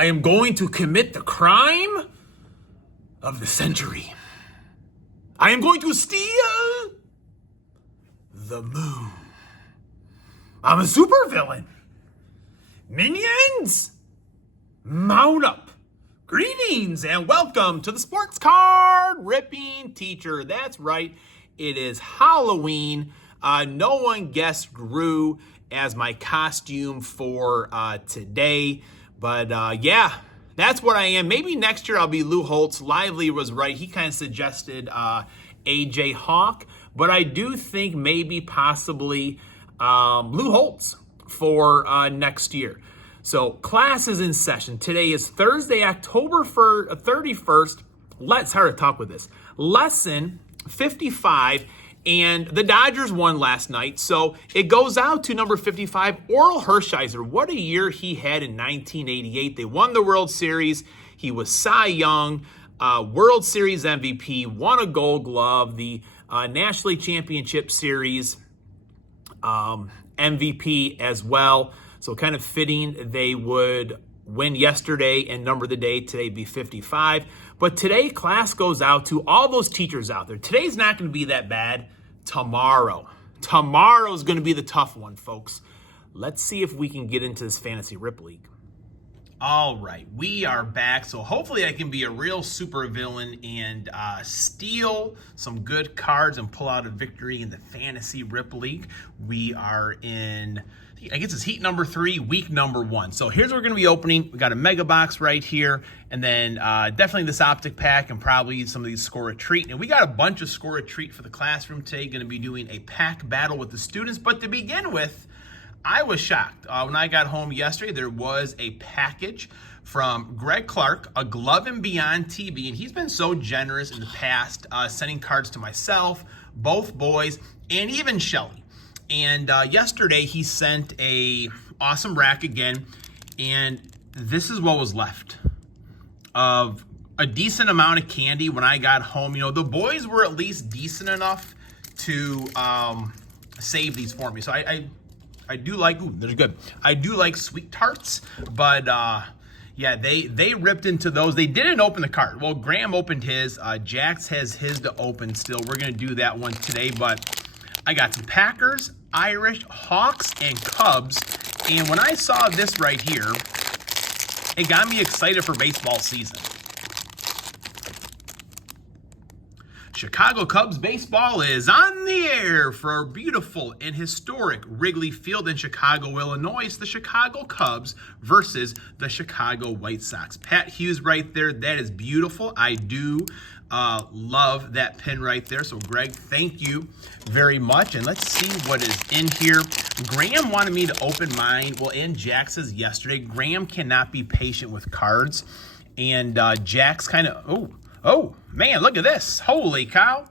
I am going to commit the crime of the century. I am going to steal the moon. I'm a supervillain. Minions, mount up. Greetings and welcome to the Sports Card Ripping Teacher. That's right, it is Halloween. No one guessed Gru as my costume for today, but yeah, that's what I am. Maybe next year I'll be Lou Holtz. Lively was right. He kind of suggested AJ Hawk, but I do think maybe possibly Lou Holtz for next year. So class is in session. Today is Thursday, October 31st. It's hard to talk with this. Lesson 55, and the Dodgers won last night. So it goes out to number 55, Orel Hershiser. What a year he had in 1988. They won the World Series. He was Cy Young, World Series MVP, won a Gold Glove, the National League Championship Series MVP as well. So kind of fitting they would win yesterday and number the day. Today be 55. But today class goes out to all those teachers out there. Today's not going to be that bad. Tomorrow's going to be the tough one, folks. Let's see if we can get into this Fantasy Rip League. All right, we are back. So hopefully I can be a real super villain and steal some good cards and pull out a victory in the Fantasy Rip League. We are in, I guess it's heat number 3, week number 1. So here's what we're going to be opening. We got a mega box right here, and then definitely this optic pack and probably some of these score a treat. And we got a bunch of score a treat for the classroom today. Going to be doing a pack battle with the students. But to begin with, I was shocked. When I got home yesterday, there was a package from Greg Clark, a Glove and Beyond TB, and he's been so generous in the past, sending cards to myself, both boys, and even Shelly. And yesterday, he sent a awesome rack again, and this is what was left of a decent amount of candy when I got home. You know, the boys were at least decent enough to save these for me. So I do like, ooh, they're good. I do like sweet tarts, but yeah, they ripped into those. They didn't open the card. Well, Graham opened his. Jax has his to open still. We're going to do that one today, but I got some Packers, Irish, Hawks, and Cubs. And when I saw this right here, it got me excited for baseball season. Chicago Cubs baseball is on the air for a beautiful and historic Wrigley Field in Chicago, Illinois. It's the Chicago Cubs versus the Chicago White Sox. Pat Hughes right there. That is beautiful. I do love that pin right there. So, Greg, thank you very much. And let's see what is in here. Graham wanted me to open mine. Well, and Jax says yesterday, Graham cannot be patient with cards. And Jax kind of, oh, man, look at this. Holy cow.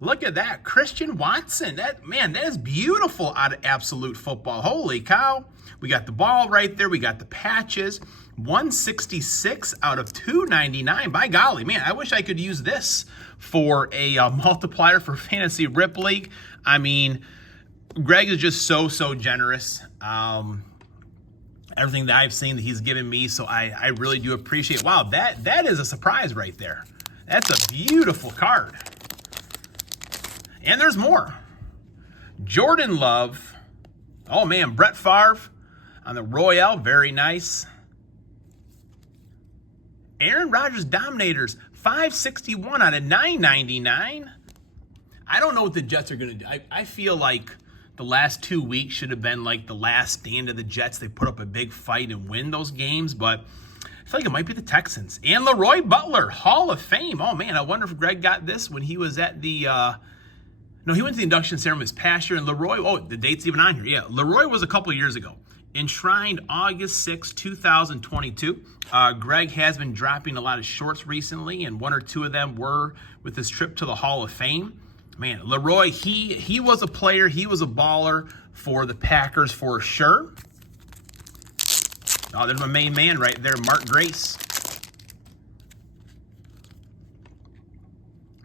Look at that. Christian Watson. That is beautiful out of Absolute Football. Holy cow. We got the ball right there. We got the patches. 166 out of 299. By golly, man, I wish I could use this for a multiplier for Fantasy Rip League. I mean, Greg is just so generous. Everything that I've seen that he's given me, so I really do appreciate. Wow, that is a surprise right there. That's a beautiful card. And there's more. Jordan Love. Oh, man. Brett Favre on the Royale. Very nice. Aaron Rodgers Dominators. 561 out of 999. I don't know what the Jets are going to do. I feel like the last 2 weeks should have been like the last stand of the Jets. They put up a big fight and win those games, but I feel like it might be the Texans. And Leroy Butler, Hall of Fame. Oh, man, I wonder if Greg got this when he was at the, no, he went to the induction ceremony this past year. And Leroy, oh, the date's even on here. Yeah, Leroy was a couple years ago. Enshrined August 6, 2022. Greg has been dropping a lot of shorts recently, and 1 or 2 of them were with his trip to the Hall of Fame. Man, Leroy, he was a player. He was a baller for the Packers for sure. Oh, there's my main man right there, Mark Grace.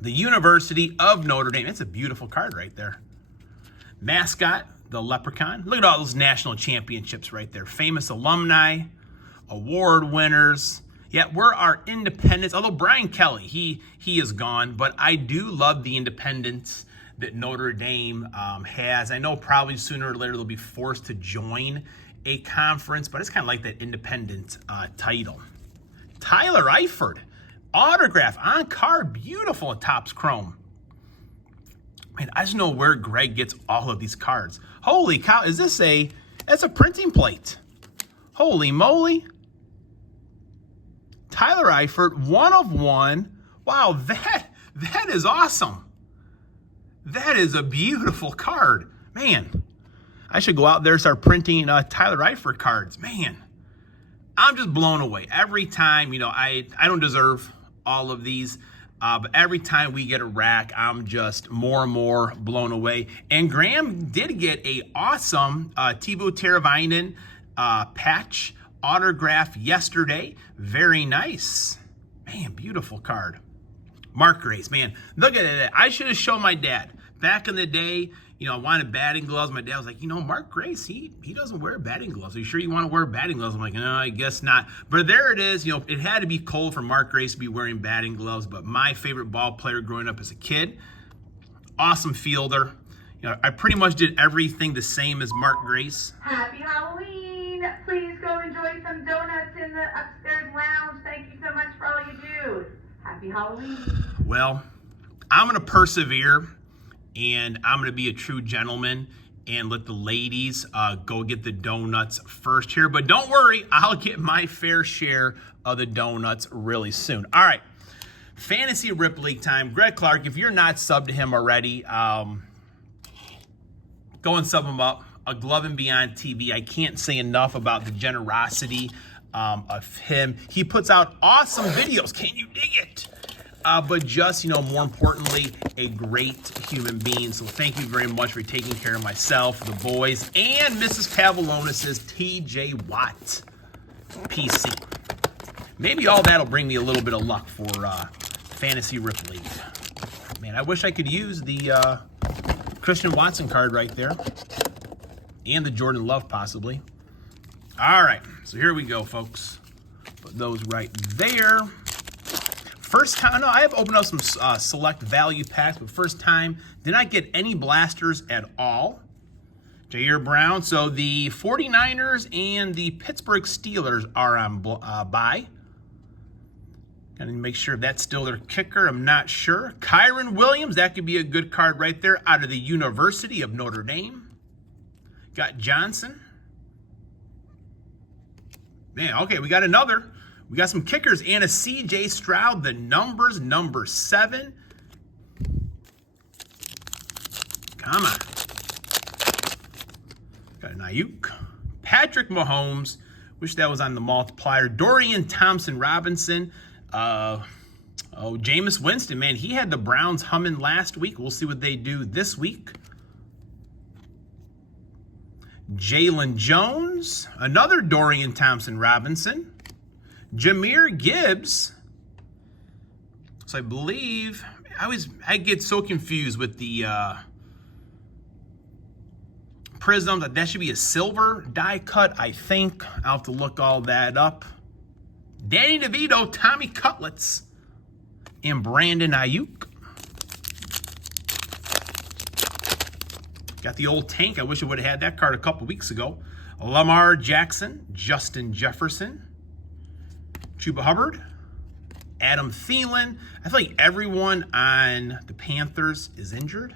The University of Notre Dame. It's a beautiful card right there. Mascot, the Leprechaun. Look at all those national championships right there. Famous alumni. award winners. Yeah, we're our independents. Although Brian Kelly, he is gone, but I do love the independents that Notre Dame has. I know probably sooner or later they'll be forced to join a conference, but it's kind of like that independent title. Tyler Eifert, autograph on card, beautiful at Topps Chrome. Man, I just know where Greg gets all of these cards. Holy cow, is this that's a printing plate. Holy moly. Tyler Eifert, 1 of 1. Wow, that is awesome. That is a beautiful card. Man, I should go out there and start printing Tyler Eifert cards. Man, I'm just blown away. Every time, I don't deserve all of these, but every time we get a rack, I'm just more and more blown away. And Graham did get a awesome Teuvo Teravainen patch autograph yesterday. Very nice. Man, beautiful card. Mark Grace, man, look at that. I should have shown my dad. Back in the day, I wanted batting gloves. My dad was like, Mark Grace, he doesn't wear batting gloves. Are you sure you want to wear batting gloves? I'm like, no, I guess not. But there it is. It had to be cold for Mark Grace to be wearing batting gloves. But my favorite ball player growing up as a kid, awesome fielder. I pretty much did everything the same as Mark Grace. Happy Halloween. Please go enjoy some donuts in the upstairs lounge. Thank you so much for all you do. Happy Halloween. Well, I'm going to persevere. And I'm going to be a true gentleman and let the ladies go get the donuts first here. But don't worry, I'll get my fair share of the donuts really soon. All right, Fantasy Rip League time. Greg Clark, if you're not subbed to him already, go and sub him up. A Glove and Beyond TV. I can't say enough about the generosity of him. He puts out awesome videos. Can you dig it? But just, more importantly, a great human being. So thank you very much for taking care of myself, the boys, and Mrs. Cavalonis' TJ Watt PC. Maybe all that'll bring me a little bit of luck for Fantasy Rip League. Man, I wish I could use the Christian Watson card right there. And the Jordan Love, possibly. All right, so here we go, folks. Put those right there. First time, no, I have opened up some select value packs, but first time, did not get any blasters at all. Jair Brown, so the 49ers and the Pittsburgh Steelers are on bye. Gotta make sure if that's still their kicker, I'm not sure. Kyron Williams, that could be a good card right there out of the University of Notre Dame. Got Johnson. Man, okay, we got another. We got some kickers and a C.J. Stroud, the numbers, number 7. Come on. Got an Ayuk. Patrick Mahomes. Wish that was on the multiplier. Dorian Thompson-Robinson. Jameis Winston, man, he had the Browns humming last week. We'll see what they do this week. Jalen Jones. Another Dorian Thompson-Robinson. Jahmyr Gibbs. So I believe, I get so confused with the prisms. That should be a silver die cut, I think. I'll have to look all that up. Danny DeVito, Tommy Cutlets, and Brandon Ayuk. Got the old tank. I wish I would have had that card a couple weeks ago. Lamar Jackson, Justin Jefferson, Chuba Hubbard, Adam Thielen. I feel like everyone on the Panthers is injured.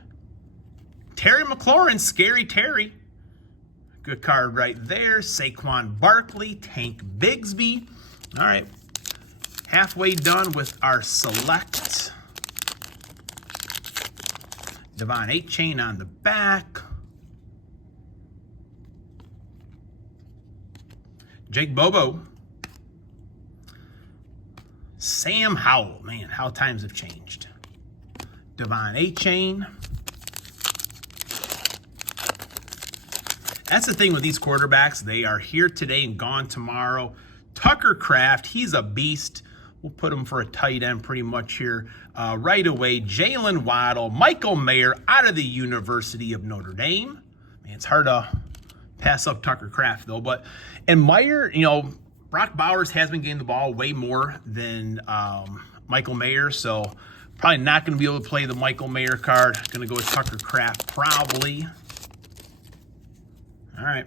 Terry McLaurin, Scary Terry. Good card right there. Saquon Barkley, Tank Bigsby. All right. Halfway done with our select. Devon Achane on the back. Jake Bobo. Sam Howell. Man, how times have changed. Devon Achane. That's the thing with these quarterbacks. They are here today and gone tomorrow. Tucker Kraft, he's a beast. We'll put him for a tight end pretty much here right away. Jalen Waddle, Michael Mayer out of the University of Notre Dame. Man, it's hard to pass up Tucker Kraft, though. And Mayer, Brock Bowers has been getting the ball way more than Michael Mayer, so probably not going to be able to play the Michael Mayer card. Going to go with Tucker Kraft probably. All right.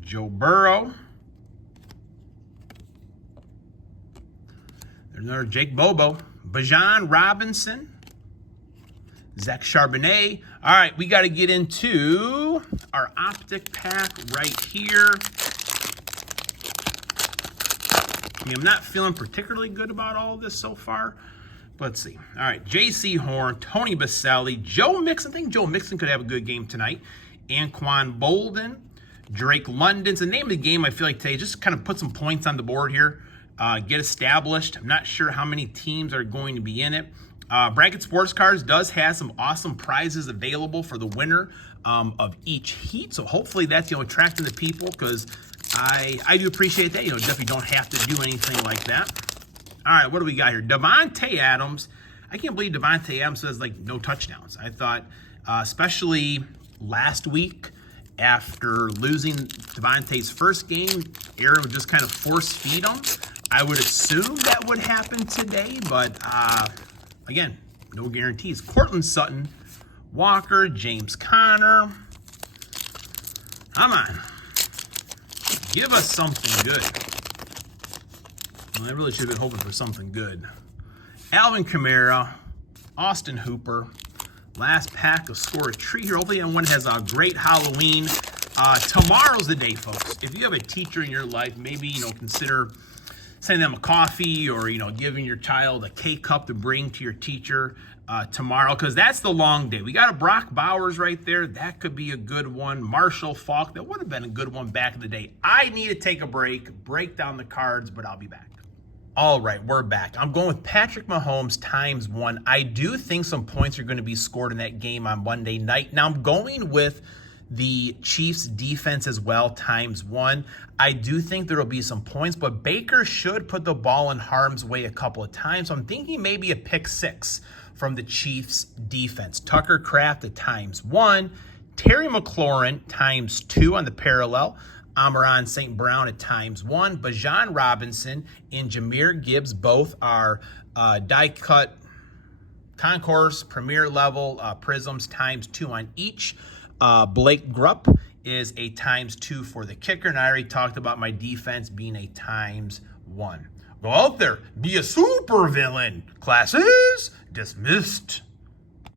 Joe Burrow. There's another Jake Bobo. Bijan Robinson. Zach Charbonnet. All right, we got to get into our optic pack right here. I mean, I'm not feeling particularly good about all of this so far. But let's see. All right, J.C. Horn, Tony Baselli, Joe Mixon. I think Joe Mixon could have a good game tonight. Anquan Bolden, Drake London. The name of the game, I feel like today, just kind of put some points on the board here. Get established. I'm not sure how many teams are going to be in it. Bracket Sports Cards does have some awesome prizes available for the winner of each heat. So hopefully that's, attracting the people, because I do appreciate that. Definitely don't have to do anything like that. All right, what do we got here? Davante Adams. I can't believe Davante Adams has no touchdowns. I thought, especially last week, after losing Davante's first game, Aaron would just kind of force feed him. I would assume that would happen today, but again, no guarantees. Cortland Sutton, Walker, James Conner. Come on. Give us something good. Well, I really should have been hoping for something good. Alvin Kamara, Austin Hooper. Last pack of Score a Treat here. Hopefully everyone has a great Halloween. Tomorrow's the day, folks. If you have a teacher in your life, maybe, consider sending them a coffee, or, giving your child a K-cup to bring to your teacher tomorrow, because that's the long day. We got a Brock Bowers right there. That could be a good one. Marshall Faulk. That would have been a good one back in the day. I need to take a break down the cards, but I'll be back. All right, we're back. I'm going with Patrick Mahomes ×1. I do think some points are going to be scored in that game on Monday night. Now, I'm going with the Chiefs defense as well ×1. I do think there will be some points, but Baker should put the ball in harm's way a couple of times. So I'm thinking maybe a pick 6 from the Chiefs defense. Tucker Kraft at ×1. Terry McLaurin ×2 on the parallel. Amon-Ra St. Brown at ×1. Bijan Robinson and Jahmyr Gibbs both are die-cut concourse, premier level prisms ×2 on each. Blake Grupp is a ×2 for the kicker, and I already talked about my defense being a ×1. Go out there, be a super villain. Class is dismissed.